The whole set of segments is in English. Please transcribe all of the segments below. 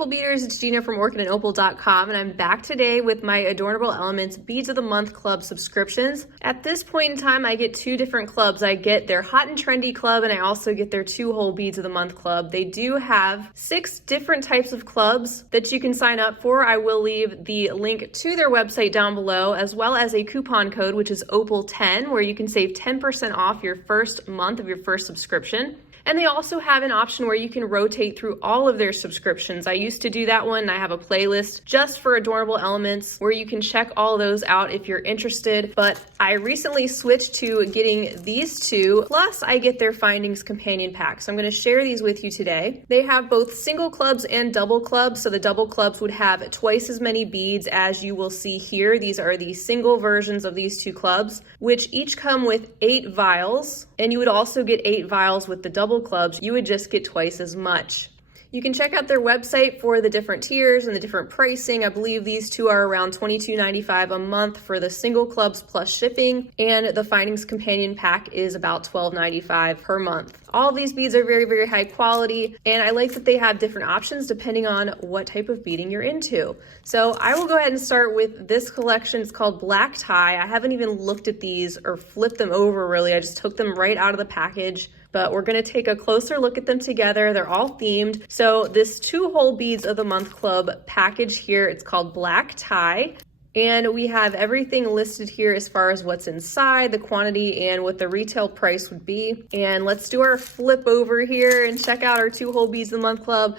beautiful beaders, it's Gina from orchidandopal.com, and I'm back today with my Adornable Elements Beads of the Month Club subscriptions. At this point in time, I get two different clubs. I get their Hot and Trendy club, and I also get their 2-hole Beads of the Month club. They do have 6 different types of clubs that you can sign up for. I will leave the link to their website down below, as well as a coupon code, which is OPAL10, where you can save 10% off your first month of your first subscription. And they also have an option where you can rotate through all of their subscriptions. I used to do that one, and I have a playlist just for Adornable Elements where you can check all those out if you're interested. But I recently switched to getting these two, plus I get their Findings Companion Pack. So I'm going to share these with you today. They have both single clubs and double clubs. So the double clubs would have twice as many beads as you will see here. These are the single versions of these 2 clubs, which each come with 8 vials. And you would also get 8 vials with the double clubs. You would just get twice as much. You can check out their website for the different tiers and the different pricing. I believe these 2 are around $22.95 a month for the single clubs plus shipping, and the Findings Companion Pack is about $12.95 per month. All of these beads are very, very high quality, and I like that they have different options depending on what type of beading you're into. So I will go ahead and start with this collection. It's called Black Tie. I haven't even looked at these or flipped them over really. I just took them right out of the package. But we're gonna take a closer look at them together. They're all themed. So this 2-hole Beads of the Month Club package here, it's called Black Tie. And we have everything listed here as far as what's inside, the quantity, and what the retail price would be. And let's do our flip over here and check out our 2-hole Beads of the Month Club.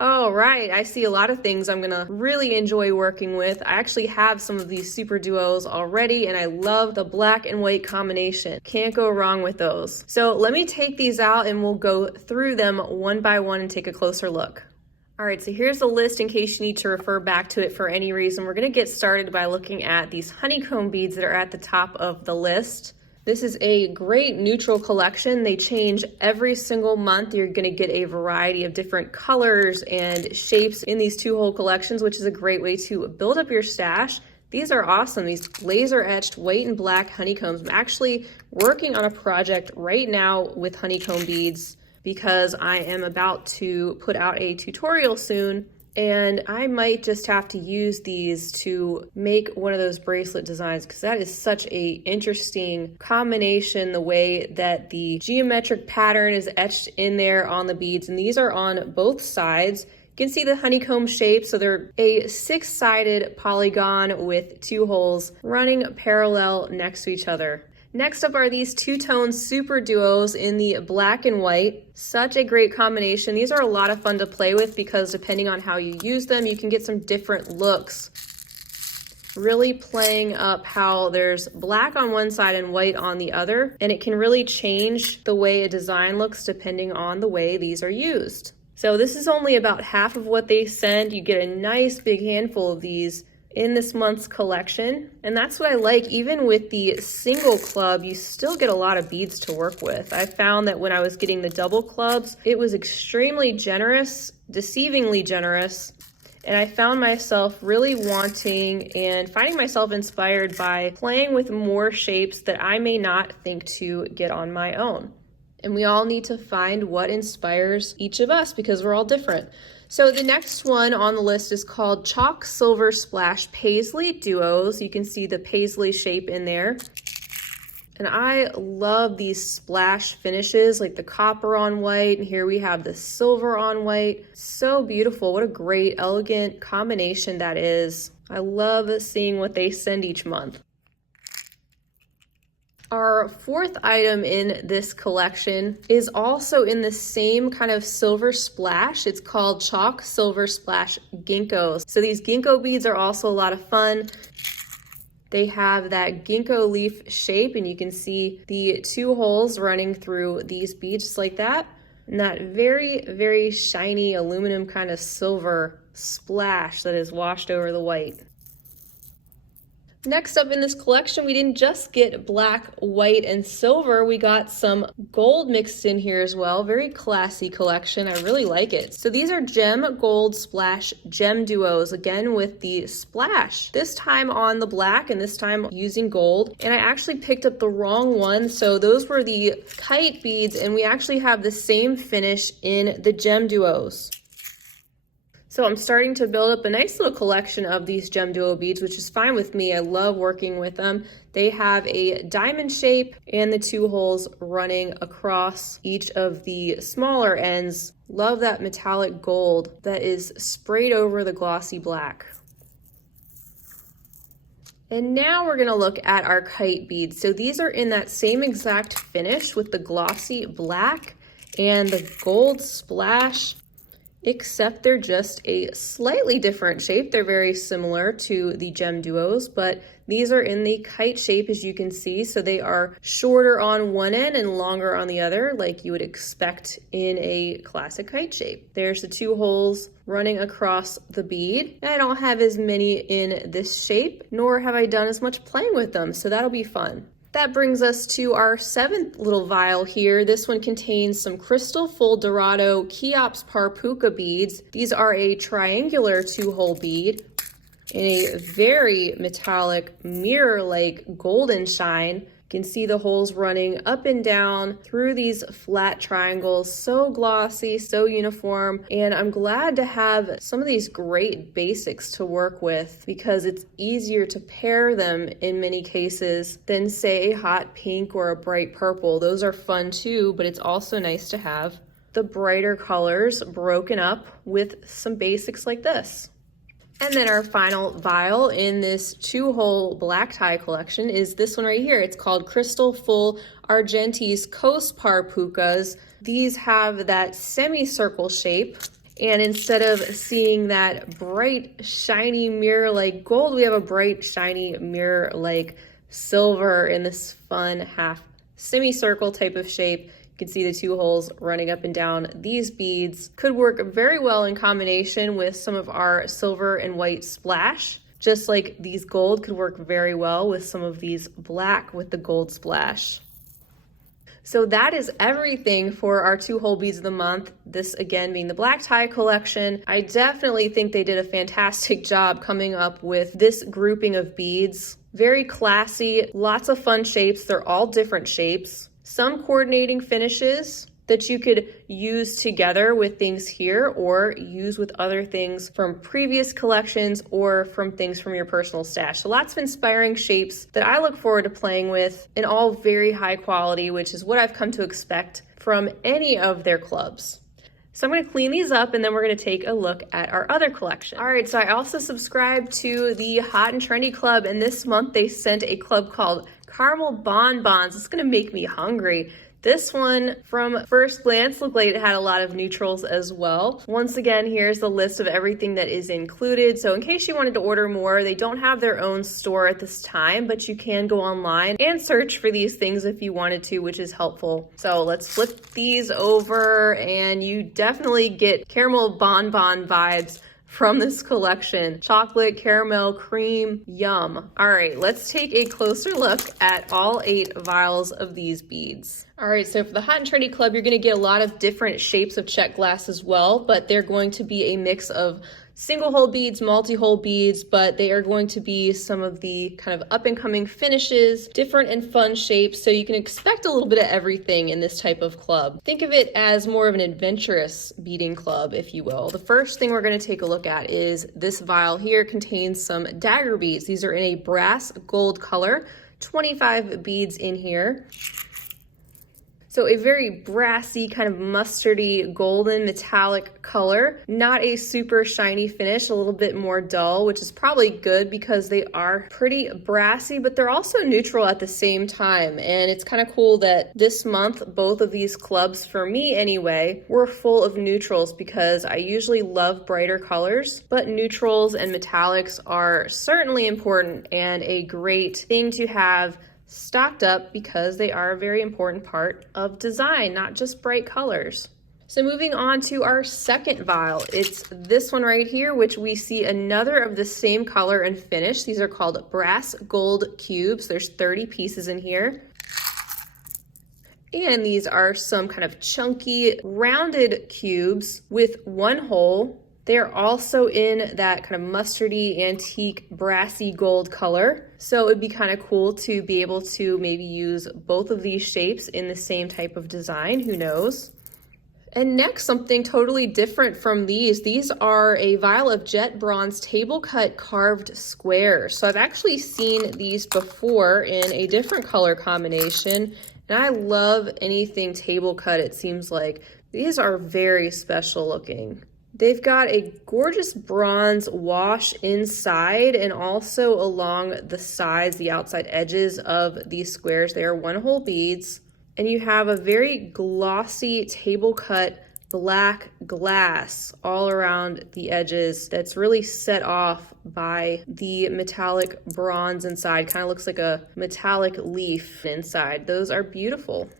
All right, I see a lot of things I'm gonna really enjoy working with. I actually have some of these super duos already, and I love the black and white combination. Can't go wrong with those. So let me take these out and we'll go through them one by one and take a closer look. All right, so here's the list in case you need to refer back to it for any reason. We're gonna get started by looking at these honeycomb beads that are at the top of the list. This is a great neutral collection. They change every single month. You're gonna get a variety of different colors and shapes in these 2-hole collections, which is a great way to build up your stash. These are awesome, these laser etched white and black honeycombs. I'm actually working on a project right now with honeycomb beads because I am about to put out a tutorial soon, and I might just have to use these to make one of those bracelet designs, because that is such a interesting combination, the way that the geometric pattern is etched in there on the beads. And these are on both sides. You can see the honeycomb shape. So they're a 6-sided polygon with 2 holes running parallel next to each other. Next up are these 2-tone super duos in the black and white. Such a great combination. These are a lot of fun to play with because depending on how you use them, you can get some different looks. Really playing up how there's black on one side and white on the other, and it can really change the way a design looks depending on the way these are used. So this is only about half of what they send. You get a nice big handful of these in this month's collection. And that's what I like. Even with the single club, you still get a lot of beads to work with. I found that when I was getting the double clubs, it was extremely generous, deceivingly generous. And I found myself really wanting and finding myself inspired by playing with more shapes that I may not think to get on my own. And we all need to find what inspires each of us because we're all different. So the next one on the list is called Chalk Silver Splash Paisley Duos. You can see the paisley shape in there. And I love these splash finishes, like the copper on white, and here we have the silver on white. So beautiful. What a great, elegant combination that is. I love seeing what they send each month. Our 4th item in this collection is also in the same kind of silver splash. It's called Chalk Silver Splash Ginkgos. So these ginkgo beads are also a lot of fun. They have that ginkgo leaf shape, and you can see the 2 holes running through these beads just like that. And that very, very shiny aluminum kind of silver splash that is washed over the white. Next up in this collection, we didn't just get black, white, and silver. We got some gold mixed in here as well. Very classy collection. I really like it. So these are Gem Gold Splash Gem Duos, again with the splash. This time on the black and this time using gold. And I actually picked up the wrong one. So those were the kite beads, and we actually have the same finish in the Gem Duos. So I'm starting to build up a nice little collection of these gem duo beads, which is fine with me. I love working with them. They have a diamond shape and the 2 holes running across each of the smaller ends. Love that metallic gold that is sprayed over the glossy black. And now we're gonna look at our kite beads. So these are in that same exact finish with the glossy black and the gold splash, except they're just a slightly different shape. They're very similar to the gem duos, but these are in the kite shape, as you can see. So they are shorter on one end and longer on the other, like you would expect in a classic kite shape. There's the 2 holes running across the bead. And I don't have as many in this shape, nor have I done as much playing with them, so that'll be fun. That brings us to our 7th little vial here. This one contains some Crystal Full Dorado Cheops Parpuca beads. These are a triangular 2-hole bead in a very metallic mirror-like golden shine. You can see the holes running up and down through these flat triangles. So glossy, so uniform, and I'm glad to have some of these great basics to work with because it's easier to pair them in many cases than say a hot pink or a bright purple. Those are fun too, but it's also nice to have the brighter colors broken up with some basics like this. And then our final vial in this 2-hole black tie collection is this one right here. It's called Crystal Full Argentese Coast Parpucas. These have that semicircle shape. And instead of seeing that bright, shiny mirror-like gold, we have a bright, shiny mirror-like silver in this fun half semicircle type of shape. You can see the 2 holes running up and down. These beads could work very well in combination with some of our silver and white splash, just like these gold could work very well with some of these black with the gold splash. So that is everything for our 2-hole beads of the month. This again being the black tie collection. I definitely think they did a fantastic job coming up with this grouping of beads. Very classy, lots of fun shapes. They're all different shapes. Some coordinating finishes that you could use together with things here or use with other things from previous collections or from things from your personal stash. So lots of inspiring shapes that I look forward to playing with, and all very high quality, which is what I've come to expect from any of their clubs. So I'm going to clean these up and then we're going to take a look at our other collection. All right, so I also subscribed to the Hot and Trendy Club, and this month they sent a club called Caramel Bonbons. It's going to make me hungry. This one, from first glance, looked like it had a lot of neutrals as well. Once again, here's the list of everything that is included. So in case you wanted to order more, they don't have their own store at this time, but you can go online and search for these things if you wanted to, which is helpful. So let's flip these over, and you definitely get caramel bonbon vibes from this collection. Chocolate, caramel, cream, yum. All right, let's take a closer look at all 8 vials of these beads. All right, so for the Hot and Trendy Club, you're gonna get a lot of different shapes of check glass as well, but they're going to be a mix of single hole beads, multi-hole beads, but they are going to be some of the kind of up and coming finishes, different and fun shapes. So you can expect a little bit of everything in this type of club. Think of it as more of an adventurous beading club, if you will. The first thing we're going to take a look at is this vial here. It contains some dagger beads. These are in a brass gold color, 25 beads in here. So a very brassy, kind of mustardy, golden, metallic color. Not a super shiny finish, a little bit more dull, which is probably good because they are pretty brassy, but they're also neutral at the same time. And it's kind of cool that this month, both of these clubs, for me anyway, were full of neutrals because I usually love brighter colors, but neutrals and metallics are certainly important and a great thing to have stocked up because they are a very important part of design, not just bright colors. So moving on to our second vial, it's this one right here, which we see another of the same color and finish. These are called brass gold cubes. There's 30 pieces in here. And these are some kind of chunky rounded cubes with one hole. They're also in that kind of mustardy, antique, brassy gold color. So it'd be kind of cool to be able to maybe use both of these shapes in the same type of design, who knows? And next, something totally different from these. These are a vial of jet bronze table cut carved squares. So I've actually seen these before in a different color combination, and I love anything table cut, it seems like. These are very special looking. They've got a gorgeous bronze wash inside and also along the sides, the outside edges of these squares. They are one-hole beads. And you have a very glossy table cut black glass all around the edges that's really set off by the metallic bronze inside. Kind of looks like a metallic leaf inside. Those are beautiful.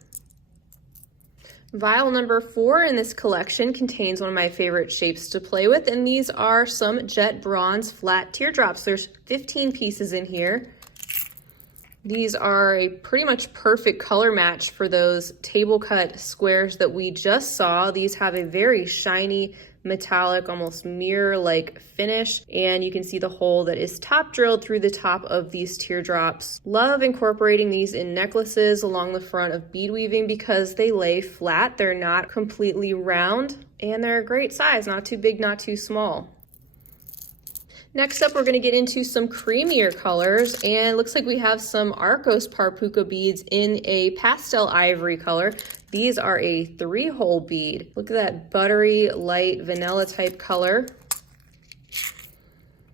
Vial number 4 in this collection contains one of my favorite shapes to play with, and these are some jet bronze flat teardrops. There's 15 pieces in here. These are a pretty much perfect color match for those table cut squares that we just saw. These have a very shiny, metallic, almost mirror-like finish, and you can see the hole that is top drilled through the top of these teardrops. Love incorporating these in necklaces along the front of bead weaving because they lay flat. They're not completely round, and they're a great size, not too big, not too small. Next up, we're going to get into some creamier colors, and it looks like we have some Arcos Parpuca beads in a pastel ivory color. These are a 3-hole bead. Look at that buttery, light, vanilla type color.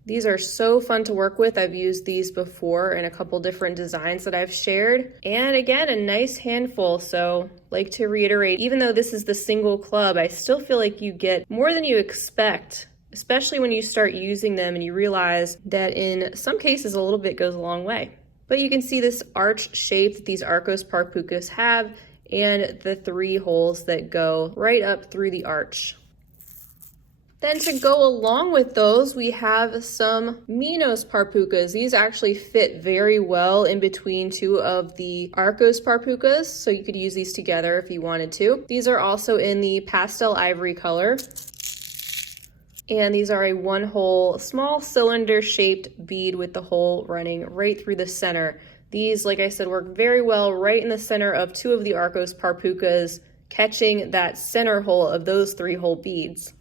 These are so fun to work with. I've used these before in a couple different designs that I've shared. And again, a nice handful. So like to reiterate, even though this is the single club, I still feel like you get more than you expect, especially when you start using them and you realize that in some cases a little bit goes a long way. But you can see this arch shape that these Arcos Parpucas have and the 3 holes that go right up through the arch. Then to go along with those, we have some Minos Parpucas. These actually fit very well in between 2 of the Arcos Parpucas, so you could use these together if you wanted to. These are also in the pastel ivory color. And these are a 1-hole, small cylinder shaped bead with the hole running right through the center. These, like I said, work very well right in the center of 2 of the Arcos Parpucas, catching that center hole of those 3-hole beads.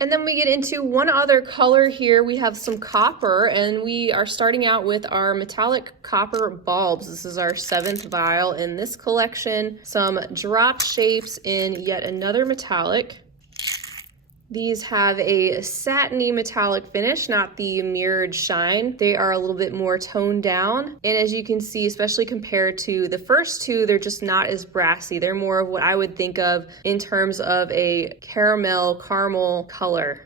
And then we get into one other color here. We have some copper, and we are starting out with our metallic copper bulbs. This is our 7th vial in this collection. Some drop shapes in yet another metallic. These have a satiny metallic finish, not the mirrored shine. They are a little bit more toned down. And as you can see, especially compared to the first 2, they're just not as brassy. They're more of what I would think of in terms of a caramel color.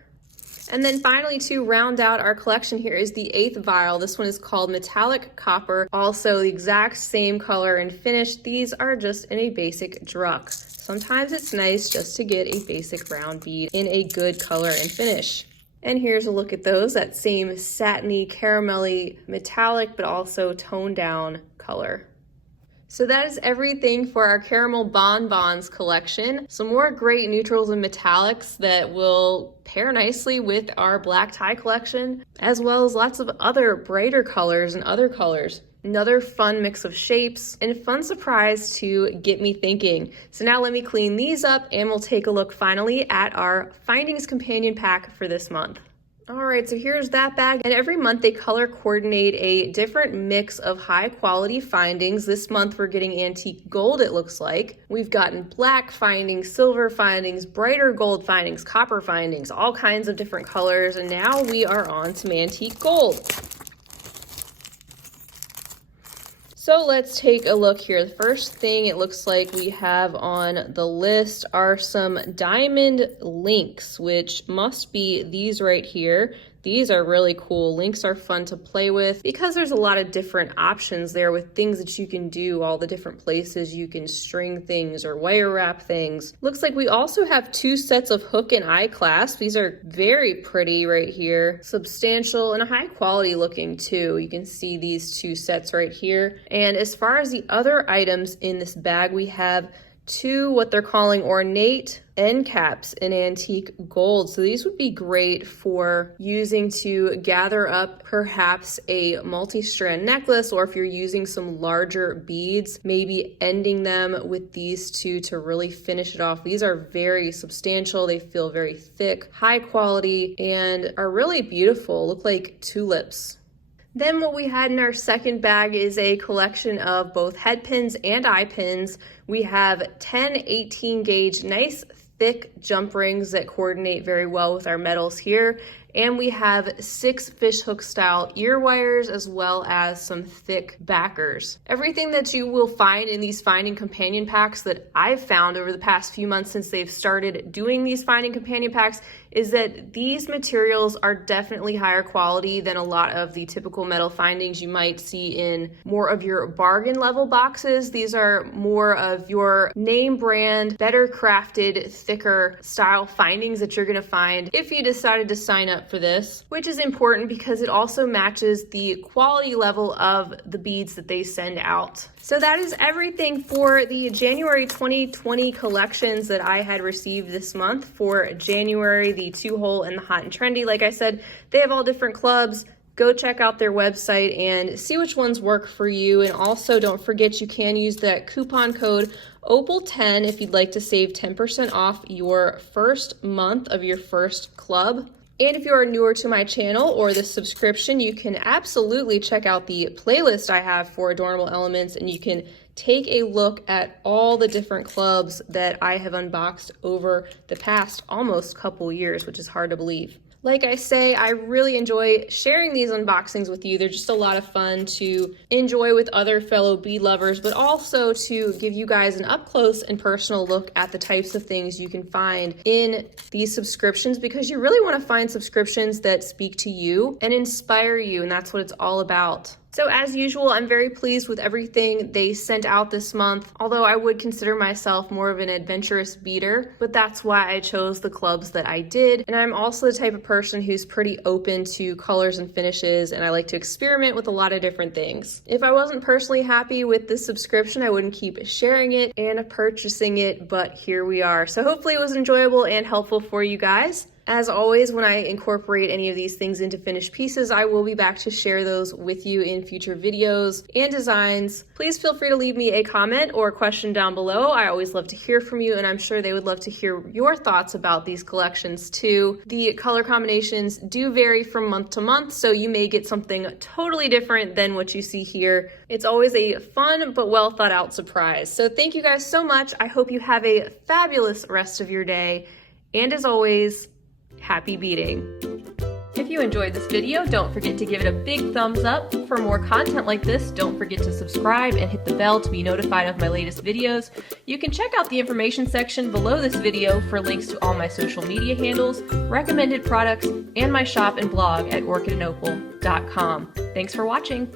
And then finally, to round out our collection here is the 8th vial. This one is called Metallic Copper. Also the exact same color and finish. These are just in a basic druck. Sometimes it's nice just to get a basic round bead in a good color and finish. And here's a look at those, that same satiny, caramelly, metallic, but also toned down color. So that is everything for our Caramel Bonbons collection. Some more great neutrals and metallics that will pair nicely with our black tie collection, as well as lots of other brighter colors and other colors. Another fun mix of shapes and a fun surprise to get me thinking. So now let me clean these up and we'll take a look finally at our Findings Companion Pack for this month. All right, so here's that bag, and every month they color coordinate a different mix of high quality findings. This month we're getting antique gold, it looks like. We've gotten black findings, silver findings, brighter gold findings, copper findings, all kinds of different colors, and now we are on to antique gold. So let's take a look here. The first thing it looks like we have on the list are some diamond links, which must be these right here. These are really cool. Links are fun to play with because there's a lot of different options there with things that you can do, all the different places you can string things or wire wrap things. Looks like we also have 2 sets of hook and eye clasps. These are very pretty right here, substantial and high quality looking too. You can see these 2 sets right here. And as far as the other items in this bag, we have two what they're calling ornate end caps in antique gold. So these would be great for using to gather up perhaps a multi-strand necklace, or if you're using some larger beads, maybe ending them with these two to really finish it off. These are very substantial. They feel very thick, high quality, and are really beautiful. Look like tulips. Then what we had in our second bag is a collection of both head pins and eye pins. We have 10 18 gauge nice thick jump rings that coordinate very well with our metals here. And we have 6 fishhook style ear wires, as well as some thick backers. Everything that you will find in these finding companion packs that I've found over the past few months since they've started doing these finding companion packs is that these materials are definitely higher quality than a lot of the typical metal findings you might see in more of your bargain level boxes. These are more of your name brand, better crafted, thicker style findings that you're gonna find if you decided to sign up for this, which is important because it also matches the quality level of the beads that they send out. So that is everything for the January 2020 collections that I had received this month. For January, the 2-hole and the hot and trendy, like I said, they have all different clubs. Go check out their website and see which ones work for you. And also don't forget you can use that coupon code OPAL10 if you'd like to save 10% off your first month of your first club. And if you are newer to my channel or the subscription, you can absolutely check out the playlist I have for Adornable Elements, and you can take a look at all the different clubs that I have unboxed over the past almost couple years, which is hard to believe. Like I say, I really enjoy sharing these unboxings with you. They're just a lot of fun to enjoy with other fellow bead lovers, but also to give you guys an up close and personal look at the types of things you can find in these subscriptions, because you really want to find subscriptions that speak to you and inspire you, and that's what it's all about. So as usual, I'm very pleased with everything they sent out this month, although I would consider myself more of an adventurous beader, but that's why I chose the clubs that I did. And I'm also the type of person who's pretty open to colors and finishes, and I like to experiment with a lot of different things. If I wasn't personally happy with this subscription, I wouldn't keep sharing it and purchasing it, but here we are. So hopefully it was enjoyable and helpful for you guys. As always, when I incorporate any of these things into finished pieces, I will be back to share those with you in future videos and designs. Please feel free to leave me a comment or a question down below. I always love to hear from you, and I'm sure they would love to hear your thoughts about these collections too. The color combinations do vary from month to month, so you may get something totally different than what you see here. It's always a fun but well thought out surprise. So thank you guys so much. I hope you have a fabulous rest of your day, and as always, happy beading. If you enjoyed this video, don't forget to give it a big thumbs up. For more content like this, don't forget to subscribe and hit the bell to be notified of my latest videos. You can check out the information section below this video for links to all my social media handles, recommended products, and my shop and blog at orchidandopal.com. Thanks for watching.